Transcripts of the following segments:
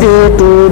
A2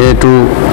A2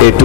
A2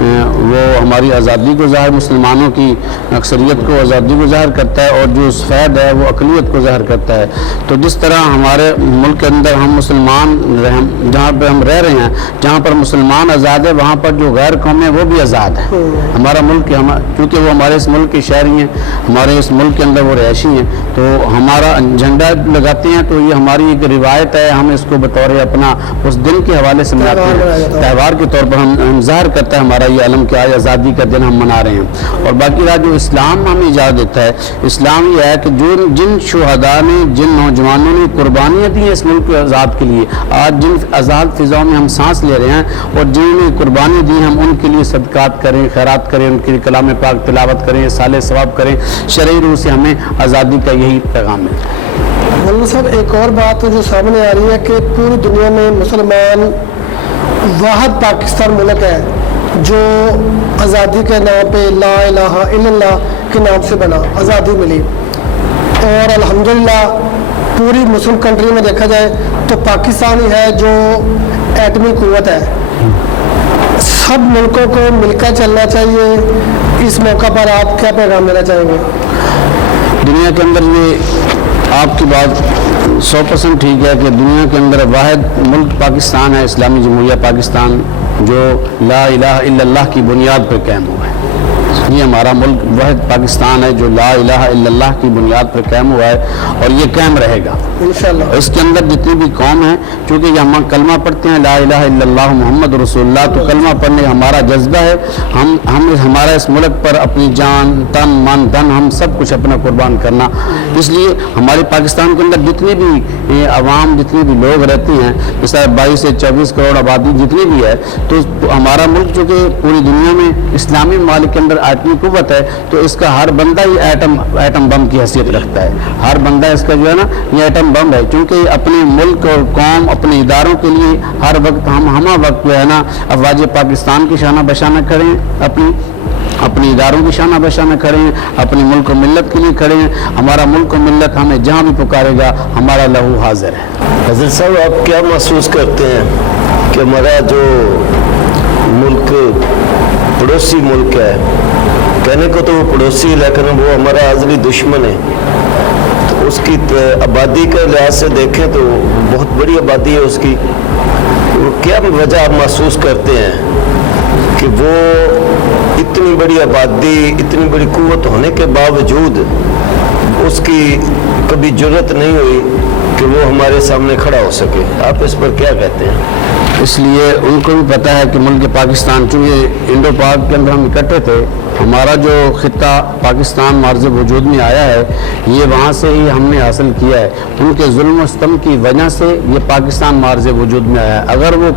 وہ ہماری آزادی کو ظاہر، مسلمانوں کی اکثریت کو آزادی کو ظاہر کرتا ہے، اور جو سفید ہے وہ اقلیت کو ظاہر کرتا ہے۔ تو جس طرح ہمارے ملک کے اندر ہم مسلمان جہاں پہ ہم رہ رہے ہیں، جہاں پر مسلمان آزاد ہے، وہاں پر جو غیر قومیں وہ بھی آزاد ہیں۔ ہمارا ملک کیونکہ وہ ہمارے اس ملک کے شہری ہیں، ہمارے اس ملک کے اندر وہ رہائشی ہیں، تو ہمارا جھنڈا لگاتے ہیں تو یہ ہماری ایک روایت ہے، ہم اس کو بطور اپنا اس دن کے حوالے سے مناتے ہیں، تہوار کے طور پر ہم ظاہر کرتا ہے ہمارا یہ علم کہ آج آزادی کا دن ہم منا رہے ہیں۔ اور باقی رات جو اسلام ہمیں اجازت دیتا ہے، اسلام یہ ہے کہ جن شہداء نے، جن نوجوانوں نے قربانیاں دی ہیں اس ملک کے آزاد کے لیے، آج جن آزاد فضاؤں میں ہم سانس لے رہے ہیں، اور جنہوں نے قربانی دی ہم ان کے لیے صدقات کریں، خیرات کریں، ان کے لیے کلام پاک تلاوت کریں، صالح ثواب کریں۔ شرعی روح سے ہمیں آزادی کا یہی پیغام ہے۔ مولانا صاحب ایک اور بات جو سامنے آ رہی ہے کہ پوری دنیا میں مسلمان واحد پاکستان ملک ہے جو آزادی کے نام پہ لا الہ الا اللہ کے نام سے بنا، آزادی ملی، اور الحمدللہ پوری مسلم کنٹری میں دیکھا جائے تو پاکستان ہی ہے جو ایٹمی قوت ہے۔ سب ملکوں کو مل کر چلنا چاہیے، اس موقع پر آپ کیا پیغام دینا چاہیں گے؟ دنیا کے اندر یہ آپ کی بات 100% ٹھیک ہے کہ دنیا کے اندر واحد ملک پاکستان ہے، اسلامی جمہوریہ پاکستان، جو لا الہ الا اللہ کی بنیاد پر قائم ہوا ہے۔ یہ ہمارا ملک واحد پاکستان ہے جو لا الہ الا اللہ کی بنیاد پر قائم ہوا ہے، اور یہ قائم رہے گا انشاءاللہ۔ اس کے اندر جتنی بھی قوم ہیں، چونکہ ہم کلمہ پڑھتے ہیں لا الہ الا اللہ محمد رسول اللہ، تو کلمہ پڑھنے کا ہمارا جذبہ ہے، ہمارا اس ملک پر اپنی جان، تن، من، دھن، ہم سب کچھ اپنا قربان کرنا۔ اس لیے ہمارے پاکستان کے اندر جتنی بھی عوام، جتنے بھی لوگ رہتے ہیں، جیسا 22 سے 24 کروڑ آبادی جتنی بھی ہے، تو ہمارا ملک چونکہ پوری دنیا میں اسلامی ممالک کے اندر ایٹمی قوت ہے، تو اس کا ہر بندہ یہ ایٹم بم کی حیثیت رکھتا ہے۔ ہر بندہ اس کا جو ہے نا یہ ایٹم بم ہے، کیونکہ اپنے ملک اور قوم، اپنے اداروں کے لیے ہر وقت ہمہ وقت جو ہے نا افواج پاکستان کی شانہ بشانہ کریں، اپنی اداروں کی شانہ بشانہ کریں، اپنے ملک و ملت کے لیے کھڑے ہیں۔ ہمارا ملک و ملت ہمیں جہاں بھی پکارے گا ہمارا لہو حاضر ہے۔ حضرت صاحب آپ کیا محسوس کرتے ہیں کہ ہمارا جو ملک پڑوسی ملک ہے، کہنے کو تو وہ پڑوسی لیکن وہ ہمارا ازلی دشمن ہے، تو اس کی آبادی کے لحاظ سے دیکھیں تو بہت بڑی آبادی ہے اس کی، کیا وجہ آپ محسوس کرتے ہیں کہ وہ اتنی بڑی آبادی، اتنی بڑی قوت ہونے کے باوجود اس کی کبھی جرت نہیں ہوئی کہ وہ ہمارے سامنے کھڑا ہو سکے؟ آپ اس پر کیا کہتے ہیں؟ اس لیے ان کو بھی پتہ ہے کہ ملک پاکستان، چونکہ انڈو پاک کے اندر ہم اکٹھے تھے، ہمارا جو خطہ پاکستان معرض وجود میں آیا ہے یہ وہاں سے ہی ہم نے حاصل کیا ہے، ان کے ظلم و ستم کی وجہ سے یہ پاکستان معرض وجود میں آیا ہے۔ اگر وہ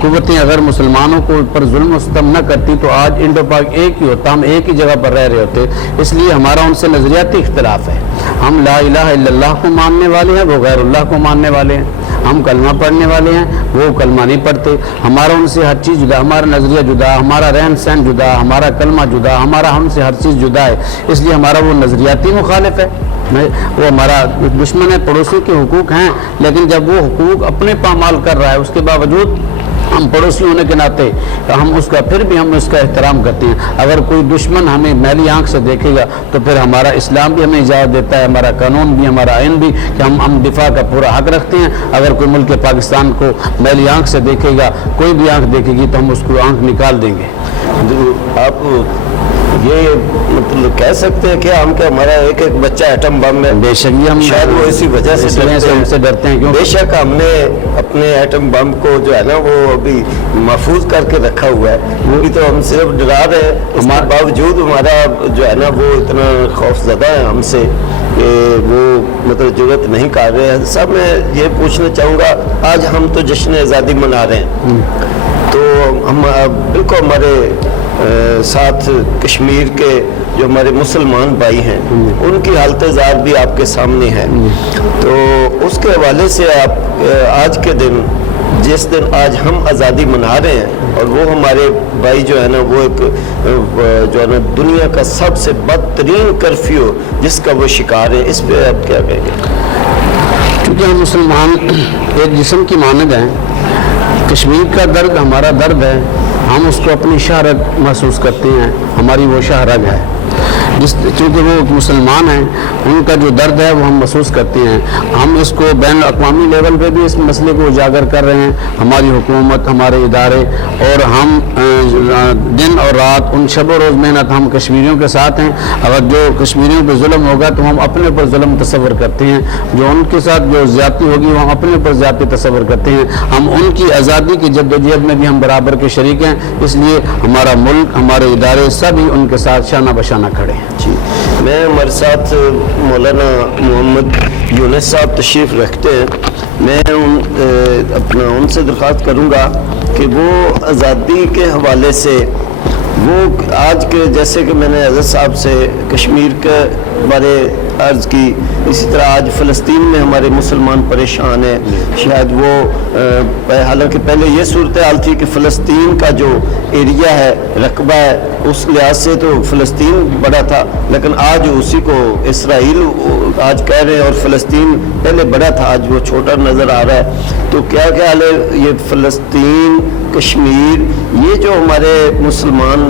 قوتیں اگر مسلمانوں کو پر ظلم و ستم نہ کرتی تو آج انڈو پاک ایک ہی ہوتا، ہم ایک ہی جگہ پر رہ رہے ہوتے۔ اس لیے ہمارا ان سے نظریاتی اختلاف ہے، ہم لا الہ الا اللہ کو ماننے والے ہیں، وہ غیر اللہ کو ماننے والے ہیں، ہم کلمہ پڑھنے والے ہیں، وہ کلمہ نہیں پڑھتے، ہمارا ان سے ہر چیز جدا، ہمارا نظریہ جدا، ہمارا رہن سہن جدا، ہمارا کلمہ جدا، ہمارا ہم سے ہر چیز جدا ہے۔ اس لیے ہمارا وہ نظریاتی مخالف ہے، وہ ہمارا دشمن ہے۔ پڑوسی کے حقوق ہیں، لیکن جب وہ حقوق اپنے پامال کر رہا ہے، اس کے باوجود ہم پڑوسی ہونے کے ناطے ہم اس کا پھر بھی ہم اس کا احترام کرتے ہیں۔ اگر کوئی دشمن ہمیں میلی آنکھ سے دیکھے گا تو پھر ہمارا اسلام بھی ہمیں اجازت دیتا ہے، ہمارا قانون بھی، ہمارا آئین بھی، کہ ہم دفاع کا پورا حق رکھتے ہیں۔ اگر کوئی ملک پاکستان کو میلی آنکھ سے دیکھے گا، کوئی بھی آنکھ دیکھے گی تو ہم اس کو آنکھ نکال دیں گے۔ آپ یہ مطلب کہہ سکتے ہیں کہ ہمارا ایک ایک بچہ ایٹم بم ہے؟ بے شک یہ ہم شاید وہ اسی وجہ سے ڈرتے ہیں، بے شک ہم نے اپنے ایٹم بم کو جو ہے نا وہ ابھی محفوظ کر کے رکھا ہوا ہے، وہ بھی تو ہم صرف ڈرا رہے ہیں، اس کے باوجود ہمارا جو ہے نا وہ اتنا خوف زدہ ہے ہم سے کہ وہ مطلب جرت نہیں کر رہے ہیں۔ صاحب میں یہ پوچھنا چاہوں گا، آج ہم تو جشن آزادی منا رہے ہیں، تو ہم بالکل ہمارے ساتھ کشمیر کے جو ہمارے مسلمان بھائی ہیں ان کی حالت زار بھی آپ کے سامنے ہے، تو اس کے حوالے سے آپ آج کے دن، جس دن آج ہم آزادی منا رہے ہیں، اور وہ ہمارے بھائی جو ہے نا وہ ایک جو ہے نا دنیا کا سب سے بدترین کرفیو جس کا وہ شکار ہے، اس پہ آپ کیا کہیں گے؟ کیونکہ ہم مسلمان ایک جسم کی مانند ہیں، کشمیر کا درد ہمارا درد ہے، ہم اس کو اپنی شہرت محسوس کرتے ہیں، ہماری وہ شہرت ہے چونکہ وہ مسلمان ہیں، ان کا جو درد ہے وہ ہم محسوس کرتے ہیں. ہم اس کو بین الاقوامی لیول پہ بھی اس مسئلے کو اجاگر کر رہے ہیں، ہماری حکومت، ہمارے ادارے، اور ہم دن اور رات ان شب و روز محنت ہم کشمیریوں کے ساتھ ہیں. اگر جو کشمیریوں پہ ظلم ہوگا تو ہم اپنے اوپر ظلم تصور کرتے ہیں، جو ان کے ساتھ جو زیادتی ہوگی وہ ہم اپنے اوپر زیادتی تصور کرتے ہیں. ہم ان کی آزادی کی جدوجہد میں بھی ہم برابر کے شریک ہیں، اس لیے ہمارا ملک، ہمارے ادارے سبھی ان کے ساتھ شانہ بشانہ کھڑے ہیں. جی، میں ہمارے ساتھ مولانا محمد یونس صاحب تشریف رکھتے ہیں. میں ان سے درخواست کروں گا کہ وہ آزادی کے حوالے سے وہ آج کے جیسے کہ میں نے حضرت صاحب سے کشمیر کے بارے عرض کی، اسی طرح آج فلسطین میں ہمارے مسلمان پریشان ہیں. شاید وہ حالانکہ پہلے یہ صورتحال تھی کہ فلسطین کا جو ایریا ہے، رقبہ ہے، اس لحاظ سے تو فلسطین بڑا تھا، لیکن آج اسی کو اسرائیل آج کہہ رہے ہیں، اور فلسطین پہلے بڑا تھا، آج وہ چھوٹا نظر آ رہا ہے. تو کیا خیال ہے یہ فلسطین، کشمیر، یہ جو ہمارے مسلمان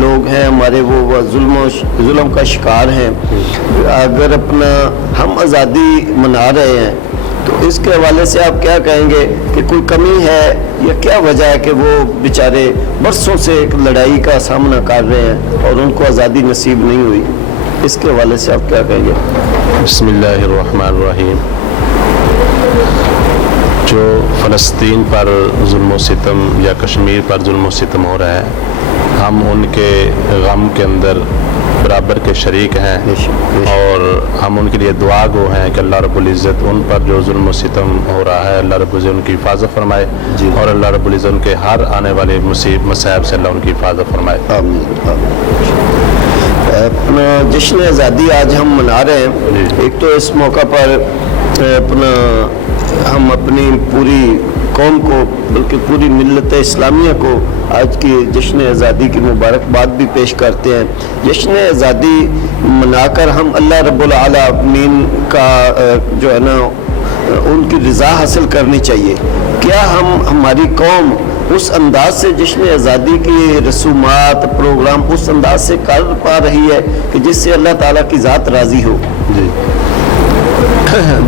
لوگ ہیں ہمارے، وہ ظلم کا شکار ہیں، اگر اپنا ہم آزادی منا رہے ہیں تو اس کے حوالے سے آپ کیا کہیں گے کہ کوئی کمی ہے یا کیا وجہ ہے کہ وہ بیچارے برسوں سے ایک لڑائی کا سامنا کر رہے ہیں اور ان کو آزادی نصیب نہیں ہوئی؟ اس کے حوالے سے آپ کیا کہیں گے؟ بسم اللہ الرحمن الرحیم. جو فلسطین پر ظلم و ستم یا کشمیر پر ظلم و ستم ہو رہا ہے، ہم ان کے غم کے اندر برابر کے شریک ہیں، اور ہم ان کے لیے دعا گو ہیں کہ اللہ رب العزت ان پر جو ظلم و ستم ہو رہا ہے، اللہ رب العزت ان کی حفاظت فرمائے، اور اللہ رب العزت ان کے ہر آنے والے مصائب سے اللہ ان کی حفاظت فرمائے. آمین. اپنا جشن آزادی آج ہم منا رہے ہیں. ایک تو اس موقع پر ہم اپنی پوری قوم کو بلکہ پوری ملت اسلامیہ کو آج کی جشن آزادی کی مبارکباد بھی پیش کرتے ہیں. جشن آزادی منا کر ہم اللہ رب العالمین کا جو ہے نا ان کی رضا حاصل کرنی چاہیے. کیا ہماری قوم اس انداز سے جشن آزادی کی رسومات، پروگرام اس انداز سے کر پا رہی ہے کہ جس سے اللہ تعالیٰ کی ذات راضی ہو؟ جی،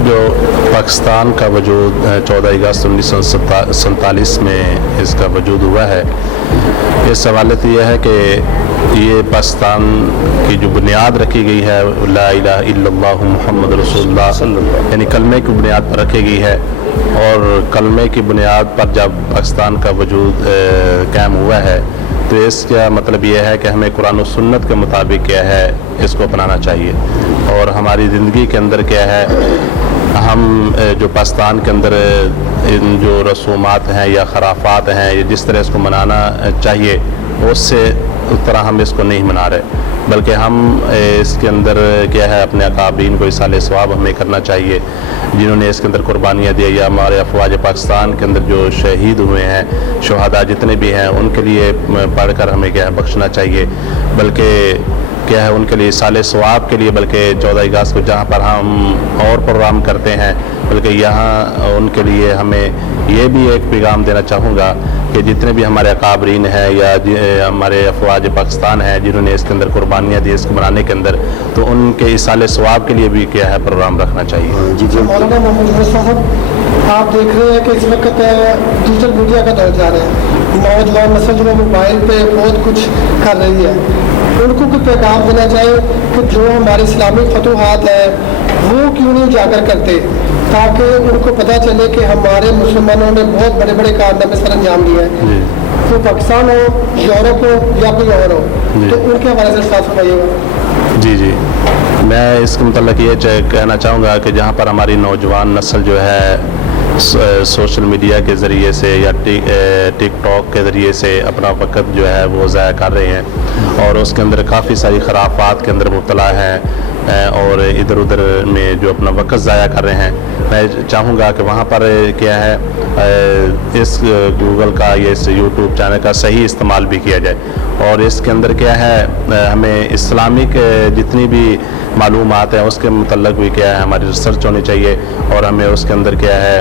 جو پاکستان کا وجود 14 اگست 1947 میں اس کا وجود ہوا ہے، اس حوالے سے یہ ہے کہ یہ پاکستان کی جو بنیاد رکھی گئی ہے لا الہ الا اللہ محمد رسول اللہ، یعنی کلمے کی بنیاد پر رکھی گئی ہے. اور کلمے کی بنیاد پر جب پاکستان کا وجود قائم ہوا ہے تو اس کا مطلب یہ ہے کہ ہمیں قرآن و سنت کے مطابق کیا ہے اس کو اپنانا چاہیے. اور ہماری زندگی کے اندر کیا ہے، ہم جو پاکستان کے اندر جو رسومات ہیں یا خرافات ہیں، جس طرح اس کو منانا چاہیے اس سے اس طرح ہم اس کو نہیں منا رہے، بلکہ ہم اس کے اندر کیا ہے اپنے اکابرین کو اصال ثواب ہمیں کرنا چاہیے، جنہوں نے اس کے اندر قربانیاں دی، یا ہمارے افواج پاکستان کے اندر جو شہید ہوئے ہیں، شہداء جتنے بھی ہیں، ان کے لیے پڑھ کر ہمیں کیا ہے بخشنا چاہیے، بلکہ کیا ہے ان کے لیے اصال ثواب کے لیے، بلکہ 14 اگست کو جہاں پر ہم اور پروگرام کرتے ہیں، بلکہ یہاں ان کے لیے ہمیں یہ بھی ایک پیغام دینا چاہوں گا کہ جتنے بھی ہمارے اکابرین ہیں یا ہمارے افواج پاکستان ہیں جنہوں نے اس کے اندر قربانیاں دی اس کو منانے کے اندر، تو ان کے اصال ثواب کے لیے بھی کیا ہے پروگرام رکھنا چاہیے. مولانا محمد یونس صاحب، آپ دیکھ رہے ہیں کہ اس وقت ڈیجیٹل میڈیا کا دور جا رہا ہے، نوجوان نسل جو موبائل پہ بہت کچھ کر رہی ہے، ان کو کوئی پیغام دینا چاہیے کہ جو ہمارے اسلامی فتوحات ہیں وہ کیوں نہیں اجاگر کرتے، تاکہ ان کو پتہ چلے کہ ہمارے مسلمانوں نے بہت بڑے بڑے کارنامے سر انجام دیے ہیں، تو پاکستان ہو، یورپ ہو یا کوئی اور ہو، تو ان کے حوالے سے ساتھ فرمائیے گا. جی، میں اس کے متعلق یہ کہنا چاہوں گا کہ جہاں پر ہماری نوجوان نسل جو ہے سوشل میڈیا کے ذریعے سے یا ٹک ٹاک کے ذریعے سے اپنا وقت جو ہے وہ ضائع کر رہے ہیں اور اس کے اندر کافی ساری خرافات کے اندر مبتلا ہیں اور ادھر ادھر میں جو اپنا وقت ضائع کر رہے ہیں، میں چاہوں گا کہ وہاں پر کیا ہے اس گوگل کا یا اس یوٹیوب چینل کا صحیح استعمال بھی کیا جائے، اور اس کے اندر کیا ہے ہمیں اسلامک جتنی بھی معلومات ہیں اس کے متعلق بھی کیا ہے ہماری ریسرچ ہونی چاہیے، اور ہمیں اس کے اندر کیا ہے